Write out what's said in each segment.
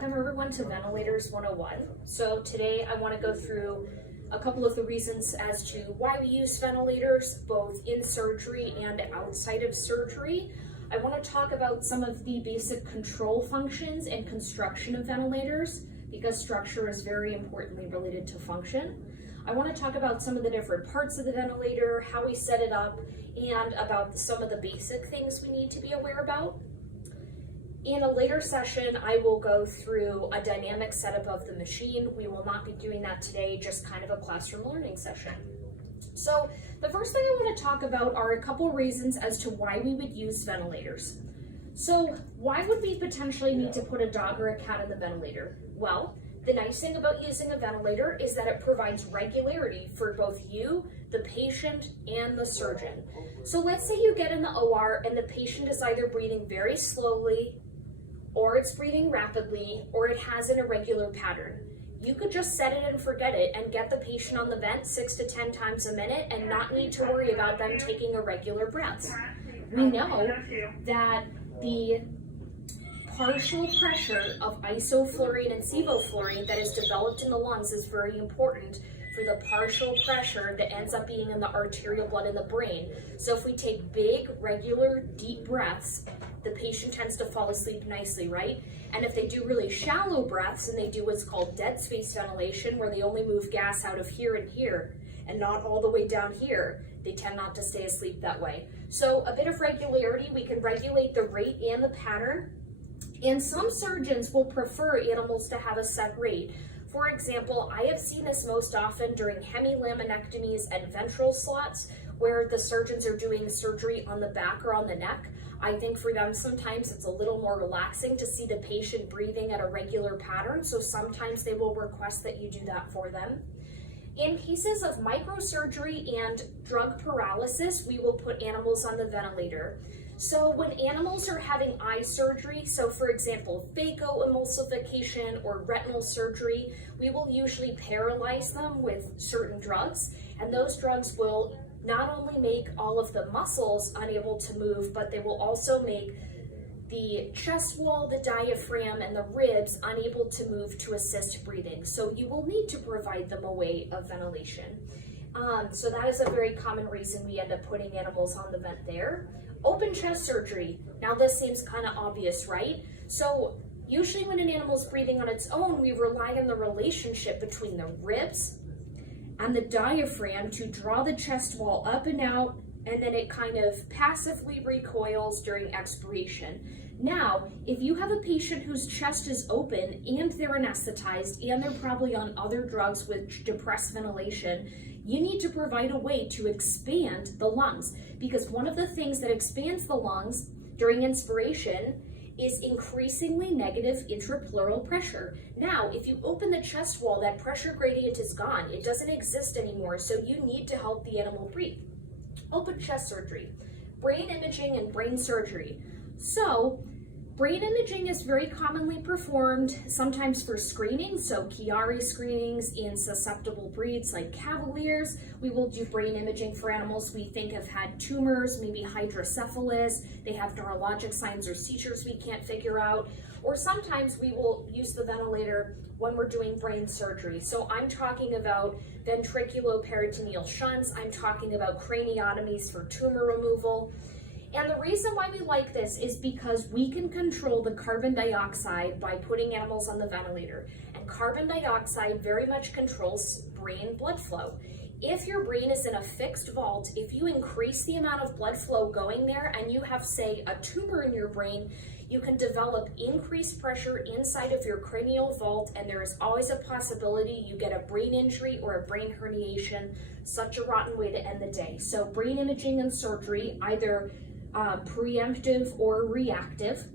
Welcome everyone to Ventilators 101. So today I want to go through a couple of the reasons as to why we use ventilators, both in surgery and outside of surgery. I want to talk about some of the basic control functions and construction of ventilators, because structure is very importantly related to function. I want to talk about some of the different parts of the ventilator, how we set it up, and about some of the basic things we need to be aware about. In a later session, I will go through a dynamic setup of the machine. We will not be doing that today, just kind of a classroom learning session. So the first thing I want to talk about are a couple reasons as to why we would use ventilators. So why would we potentially need to put a dog or a cat in the ventilator? Well, the nice thing about using a ventilator is that it provides regularity for both you, the patient, and the surgeon. So let's say you get in the OR and the patient is either breathing very slowly, or it's breathing rapidly, or it has an irregular pattern. You could just set it and forget it and get the patient on the vent 6 to 10 times a minute and not need to worry about them taking irregular breaths. We know that the partial pressure of isoflurane and sevoflurane that is developed in the lungs is very important for the partial pressure that ends up being in the arterial blood in the brain. So if we take big, regular, deep breaths, the patient tends to fall asleep nicely, right? And if they do really shallow breaths and they do what's called dead space ventilation, where they only move gas out of here and here and not all the way down here, they tend not to stay asleep that way. So a bit of regularity, we can regulate the rate and the pattern. And some surgeons will prefer animals to have a set rate. For example, I have seen this most often during hemilaminectomies and ventral slots, where the surgeons are doing surgery on the back or on the neck. I think for them, sometimes it's a little more relaxing to see the patient breathing at a regular pattern, so sometimes they will request that you do that for them. In cases of microsurgery and drug paralysis, we will put animals on the ventilator. So when animals are having eye surgery, so for example, phacoemulsification or retinal surgery, we will usually paralyze them with certain drugs, and those drugs will not only make all of the muscles unable to move, but they will also make the chest wall, the diaphragm, and the ribs unable to move to assist breathing. So you will need to provide them a way of ventilation. So that is a very common reason we end up putting animals on the vent there. Open chest surgery. Now this seems kind of obvious, right? So usually when an animal is breathing on its own, we rely on the relationship between the ribs and the diaphragm to draw the chest wall up and out, and then it kind of passively recoils during expiration. Now, if you have a patient whose chest is open and they're anesthetized and they're probably on other drugs which depress ventilation, you need to provide a way to expand the lungs, because one of the things that expands the lungs during inspiration is increasingly negative intrapleural pressure. Now, if you open the chest wall, that pressure gradient is gone. It doesn't exist anymore, so you need to help the animal breathe. Open chest surgery, brain imaging and brain surgery. So, brain imaging is very commonly performed, sometimes for screening, so Chiari screenings in susceptible breeds like Cavaliers. We will do brain imaging for animals we think have had tumors, maybe hydrocephalus, they have neurologic signs or seizures we can't figure out, or sometimes we will use the ventilator when we're doing brain surgery. So I'm talking about ventriculoperitoneal shunts, I'm talking about craniotomies for tumor removal. And the reason why we like this is because we can control the carbon dioxide by putting animals on the ventilator. And carbon dioxide very much controls brain blood flow. If your brain is in a fixed vault, if you increase the amount of blood flow going there and you have, say, a tumor in your brain, you can develop increased pressure inside of your cranial vault, and there is always a possibility you get a brain injury or a brain herniation. Such a rotten way to end the day. So brain imaging and surgery, either preemptive or reactive.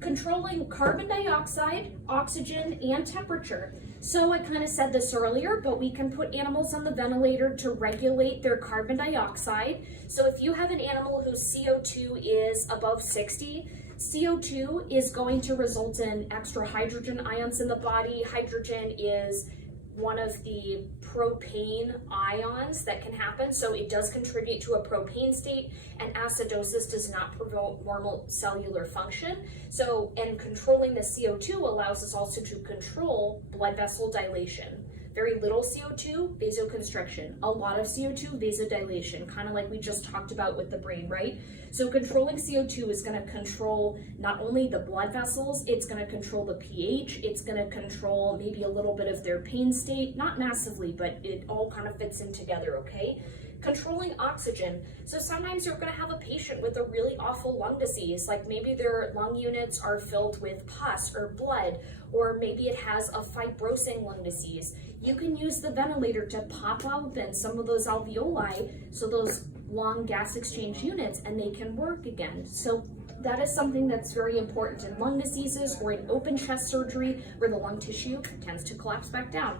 Controlling carbon dioxide, oxygen, and temperature. So I kind of said this earlier, but we can put animals on the ventilator to regulate their carbon dioxide. So if you have an animal whose CO2 is above 60, CO2 is going to result in extra hydrogen ions in the body. Hydrogen is one of the propane ions that can happen. So it does contribute to a propane state, and acidosis does not promote normal cellular function. So, and controlling the CO2 allows us also to control blood vessel dilation. Very little CO2, vasoconstriction. A lot of CO2, vasodilation, kind of like we just talked about with the brain, right? So controlling CO2 is going to control not only the blood vessels, it's going to control the pH, it's going to control maybe a little bit of their pain state, not massively, but it all kind of fits in together, okay? Controlling oxygen. So sometimes you're going to have a patient with a really awful lung disease, like maybe their lung units are filled with pus or blood, or maybe it has a fibrosing lung disease. You can use the ventilator to pop open some of those alveoli, so those lung gas exchange units, and they can work again. So that is something that's very important in lung diseases or in open chest surgery where the lung tissue tends to collapse back down.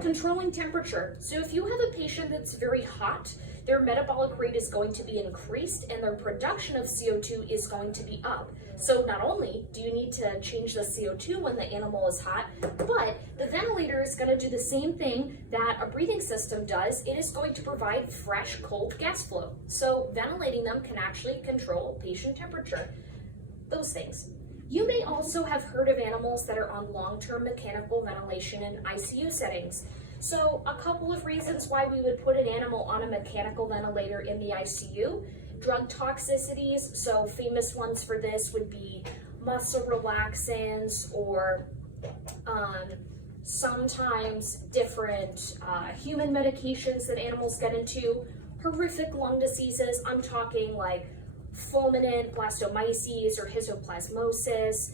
Controlling temperature. So if you have a patient that's very hot, their metabolic rate is going to be increased and their production of CO2 is going to be up. So not only do you need to change the CO2 when the animal is hot, but the ventilator is going to do the same thing that a breathing system does. It is going to provide fresh, cold gas flow. So ventilating them can actually control patient temperature. Those things. You may also have heard of animals that are on long-term mechanical ventilation in ICU settings. So a couple of reasons why we would put an animal on a mechanical ventilator in the ICU. Drug toxicities, so famous ones for this would be muscle relaxants or sometimes different human medications that animals get into. Horrific lung diseases, I'm talking like fulminant blastomyces or histoplasmosis,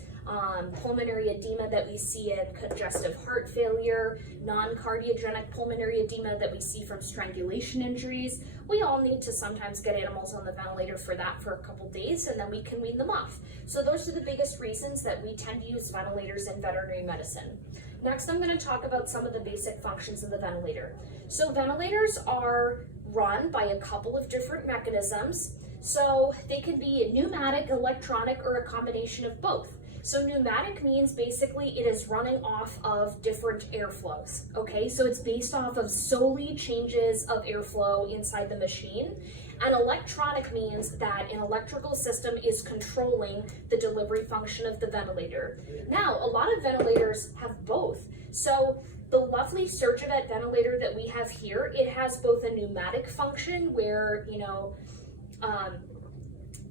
pulmonary edema that we see in congestive heart failure, non-cardiogenic pulmonary edema that we see from strangulation injuries. We all need to sometimes get animals on the ventilator for that for a couple days, and then we can wean them off. So those are the biggest reasons that we tend to use ventilators in veterinary medicine. Next, I'm going to talk about some of the basic functions of the ventilator. So ventilators are run by a couple of different mechanisms. So they can be pneumatic, electronic, or a combination of both. So pneumatic means basically it is running off of different airflows, okay? So it's based off of solely changes of airflow inside the machine. And electronic means that an electrical system is controlling the delivery function of the ventilator. Now, a lot of ventilators have both. So the lovely SurgiVet ventilator that we have here, it has both a pneumatic function where,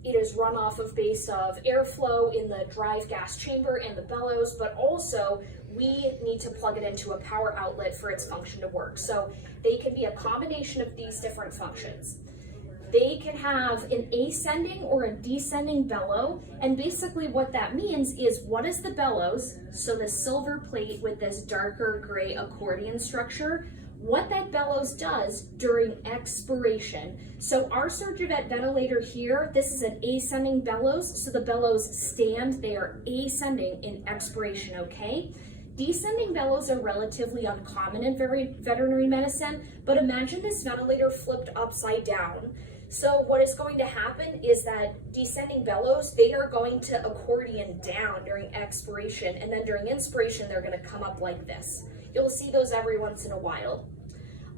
it is run off of base of airflow in the drive gas chamber and the bellows, but also we need to plug it into a power outlet for its function to work. So they can be a combination of these different functions. They can have an ascending or a descending bellow, and basically what that means is what is the bellows, so the silver plate with this darker gray accordion structure, what that bellows does during expiration. So our SurgiVet ventilator here, this is an ascending bellows, so the bellows stand, they are ascending in expiration, okay? Descending bellows are relatively uncommon in veterinary medicine, but imagine this ventilator flipped upside down. So what is going to happen is that descending bellows, they are going to accordion down during expiration, and then during inspiration, they're gonna come up like this. You'll see those every once in a while.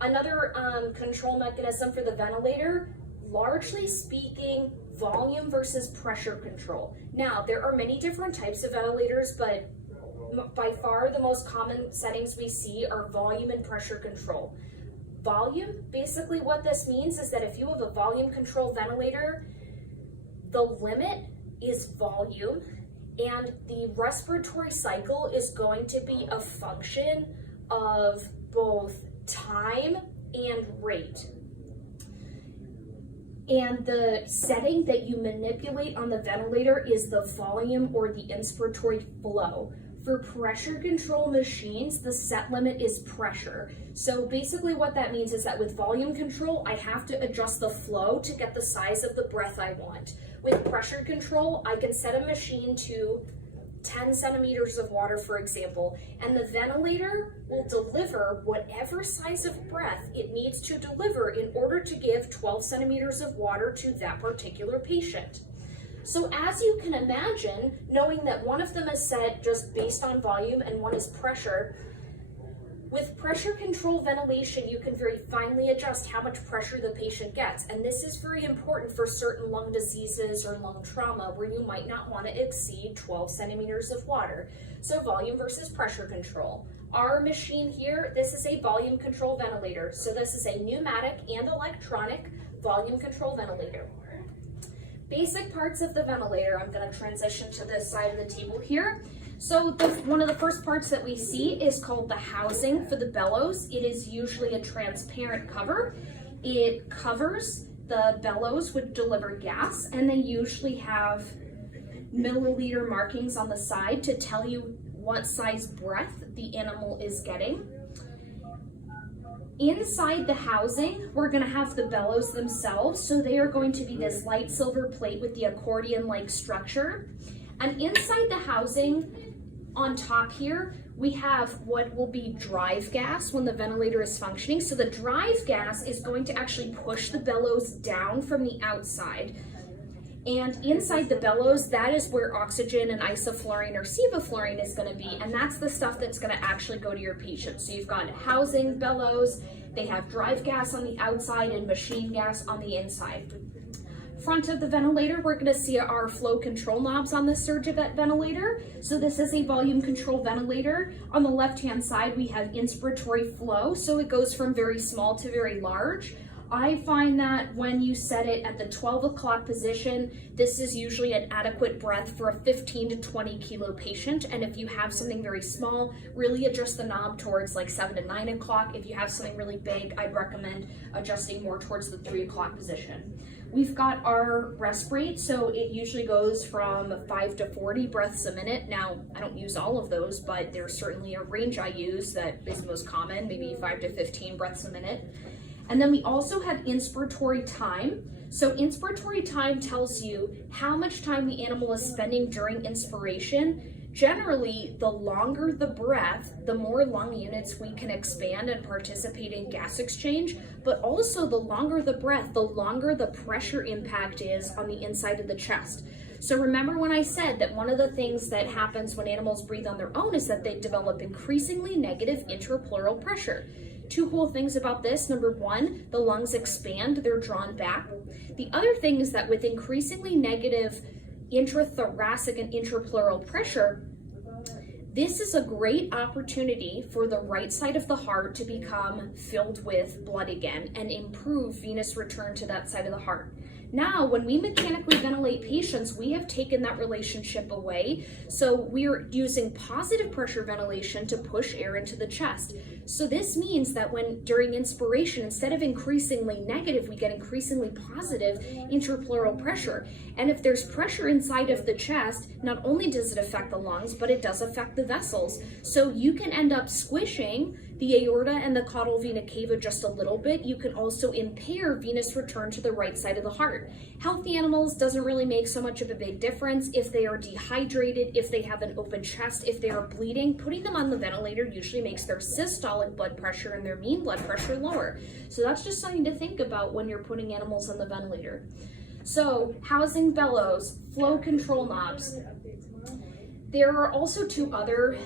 Another control mechanism for the ventilator, largely speaking, volume versus pressure control. Now, there are many different types of ventilators, but by far the most common settings we see are volume and pressure control. Volume, basically what this means is that if you have a volume control ventilator, the limit is volume, and the respiratory cycle is going to be a function of both time and rate. And the setting that you manipulate on the ventilator is the volume or the inspiratory flow. For pressure control machines, the set limit is pressure. So basically what that means is that with volume control, I have to adjust the flow to get the size of the breath I want. With pressure control, I can set a machine to 10 centimeters of water, for example, and the ventilator will deliver whatever size of breath it needs to deliver in order to give 12 centimeters of water to that particular patient. So as you can imagine, knowing that one of them is set just based on volume and one is pressure, With pressure control ventilation, you can very finely adjust how much pressure the patient gets. And this is very important for certain lung diseases or lung trauma where you might not want to exceed 12 centimeters of water. So volume versus pressure control. Our machine here, this is a volume control ventilator. So this is a pneumatic and electronic volume control ventilator. Basic parts of the ventilator, I'm going to transition to this side of the table here. So one of the first parts that we see is called the housing for the bellows. It is usually a transparent cover. It covers the bellows which deliver gas, and they usually have milliliter markings on the side to tell you what size breath the animal is getting. Inside the housing, we're going to have the bellows themselves. So they are going to be this light silver plate with the accordion-like structure. And inside the housing, on top here, we have what will be drive gas when the ventilator is functioning. So the drive gas is going to actually push the bellows down from the outside. And inside the bellows, that is where oxygen and isoflurane or sevoflurane is going to be. And that's the stuff that's going to actually go to your patient. So you've got housing bellows, they have drive gas on the outside and machine gas on the inside. Front of the ventilator, we're going to see our flow control knobs on the SurgiVet ventilator. So this is a volume control ventilator. On the left-hand side, we have inspiratory flow. So it goes from very small to very large. I find that when you set it at the 12 o'clock position, this is usually an adequate breath for a 15 to 20 kilo patient. And if you have something very small, really adjust the knob towards like 7 to 9 o'clock. If you have something really big, I'd recommend adjusting more towards the 3 o'clock position. We've got our respirate, so it usually goes from 5 to 40 breaths a minute. Now, I don't use all of those, but there's certainly a range I use that is most common, maybe 5 to 15 breaths a minute. And then we also have inspiratory time. So inspiratory time tells you how much time the animal is spending during inspiration. Generally, the longer the breath, the more lung units we can expand and participate in gas exchange, but also the longer the breath, the longer the pressure impact is on the inside of the chest. So remember when I said that one of the things that happens when animals breathe on their own is that they develop increasingly negative intrapleural pressure. Two cool things about this. Number one, the lungs expand, they're drawn back. The other thing is that with increasingly negative intrathoracic and intrapleural pressure, this is a great opportunity for the right side of the heart to become filled with blood again and improve venous return to that side of the heart. Now, when we mechanically ventilate patients, we have taken that relationship away. So we're using positive pressure ventilation to push air into the chest. So this means that when during inspiration, instead of increasingly negative, we get increasingly positive intrapleural pressure. And if there's pressure inside of the chest, not only does it affect the lungs, but it does affect the vessels. So you can end up squishing the aorta and the caudal vena cava just a little bit. You can also impair venous return to the right side of the heart. Healthy animals doesn't really make so much of a big difference. If they are dehydrated, if they have an open chest, if they are bleeding, putting them on the ventilator usually makes their systolic blood pressure and their mean blood pressure lower. So that's just something to think about when you're putting animals on the ventilator. So housing bellows, flow control knobs. There are also two other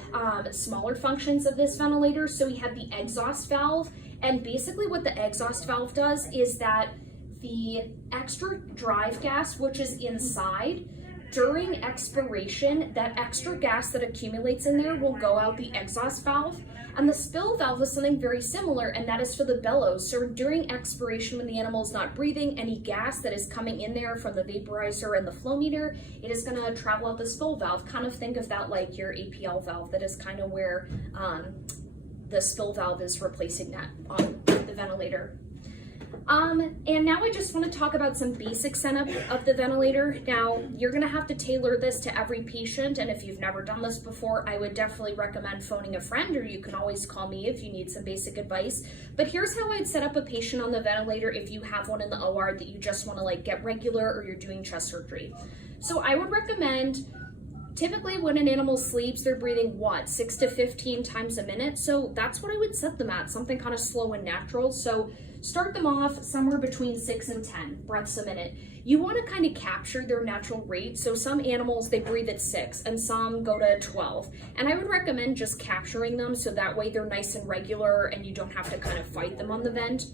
smaller functions of this ventilator. So we have the exhaust valve, and basically what the exhaust valve does is that the extra drive gas, which is inside, during expiration, that extra gas that accumulates in there will go out the exhaust valve. And the spill valve is something very similar, and that is for the bellows. So during expiration, when the animal is not breathing, any gas that is coming in there from the vaporizer and the flow meter, it is going to travel out the spill valve. Kind of think of that like your APL valve. That is kind of where the spill valve is replacing that on the ventilator. And now I just want to talk about some basic setup of the ventilator. Now, you're going to have to tailor this to every patient, and if you've never done this before, I would definitely recommend phoning a friend, or you can always call me if you need some basic advice. But here's how I'd set up a patient on the ventilator if you have one in the OR that you just want to like get regular or you're doing chest surgery. So I would recommend Typically when an animal sleeps, they're breathing what, 6 to 15 times a minute? So that's what I would set them at, something kind of slow and natural. So start them off somewhere between 6 and 10 breaths a minute. You want to kind of capture their natural rate. So some animals, they breathe at 6 and some go to 12. And I would recommend just capturing them so that way they're nice and regular and you don't have to kind of fight them on the vent.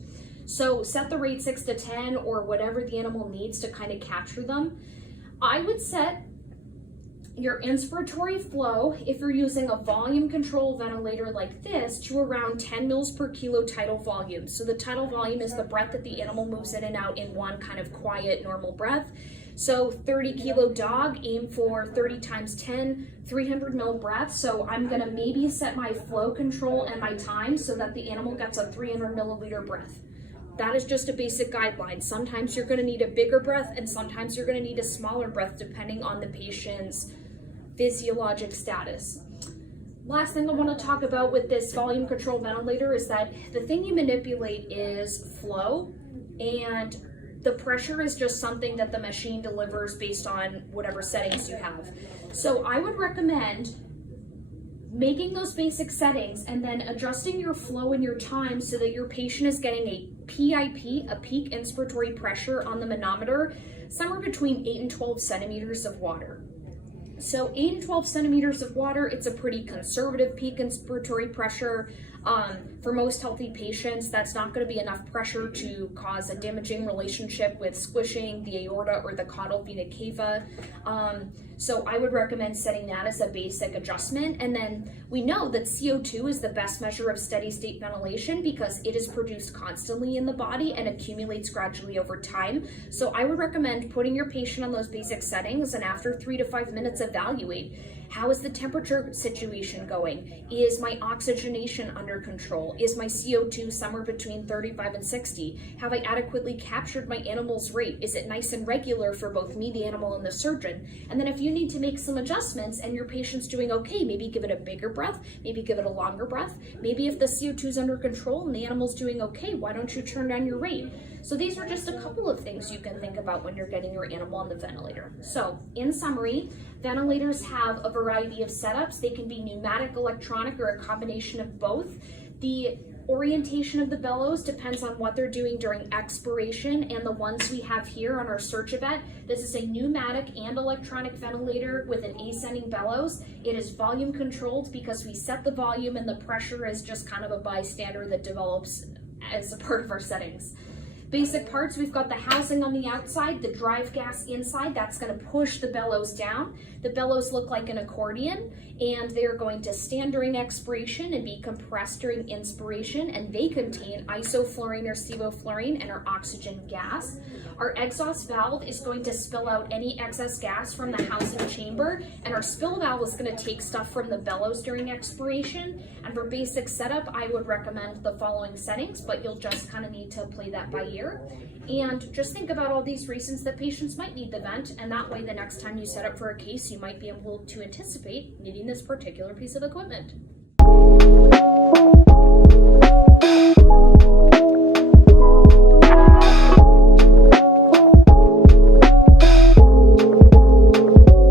So set the rate 6 to 10 or whatever the animal needs to kind of capture them. I would set your inspiratory flow, if you're using a volume control ventilator like this, to around 10 mils per kilo tidal volume. So the tidal volume is the breath that the animal moves in and out in one kind of quiet, normal breath. So 30 kilo dog, aim for 30 times 10, 300 mil breath. So I'm gonna maybe set my flow control and my time so that the animal gets a 300 milliliter breath. That is just a basic guideline. Sometimes you're gonna need a bigger breath and sometimes you're gonna need a smaller breath depending on the patient's physiologic status. Last thing I want to talk about with this volume control ventilator is that the thing you manipulate is flow, and the pressure is just something that the machine delivers based on whatever settings you have. So I would recommend making those basic settings and then adjusting your flow and your time so that your patient is getting a PIP, a peak inspiratory pressure on the manometer, somewhere between 8 and 12 centimeters of water. So 8 and 12 centimeters of water, it's a pretty conservative peak inspiratory pressure. For most healthy patients, that's not going to be enough pressure to cause a damaging relationship with squishing the aorta or the caudal vena cava. So I would recommend setting that as a basic adjustment. And then we know that CO2 is the best measure of steady state ventilation because it is produced constantly in the body and accumulates gradually over time. So I would recommend putting your patient on those basic settings and after 3 to 5 minutes evaluate. How is the temperature situation going? Is my oxygenation under control? Is my CO2 somewhere between 35 and 60? Have I adequately captured my animal's rate? Is it nice and regular for both me, the animal, and the surgeon? And then if you need to make some adjustments and your patient's doing okay, maybe give it a bigger breath, maybe give it a longer breath. Maybe if the CO2 is under control and the animal's doing okay, why don't you turn down your rate? So these are just a couple of things you can think about when you're getting your animal on the ventilator. So in summary, ventilators have a variety of setups. They can be pneumatic, electronic, or a combination of both. The orientation of the bellows depends on what they're doing during expiration, and the ones we have here on our search event, this is a pneumatic and electronic ventilator with an ascending bellows. It is volume controlled because we set the volume and the pressure is just kind of a bystander that develops as a part of our settings. Basic parts, we've got the housing on the outside, the drive gas inside, that's going to push the bellows down. The bellows look like an accordion, and they're going to stand during expiration and be compressed during inspiration, and they contain isoflurane or sevoflurane and our oxygen gas. Our exhaust valve is going to spill out any excess gas from the housing chamber, and our spill valve is going to take stuff from the bellows during expiration. And for basic setup, I would recommend the following settings, but you'll just kind of need to play that by ear. And just think about all these reasons that patients might need the vent, and that way the next time you set up for a case, you might be able to anticipate needing this particular piece of equipment.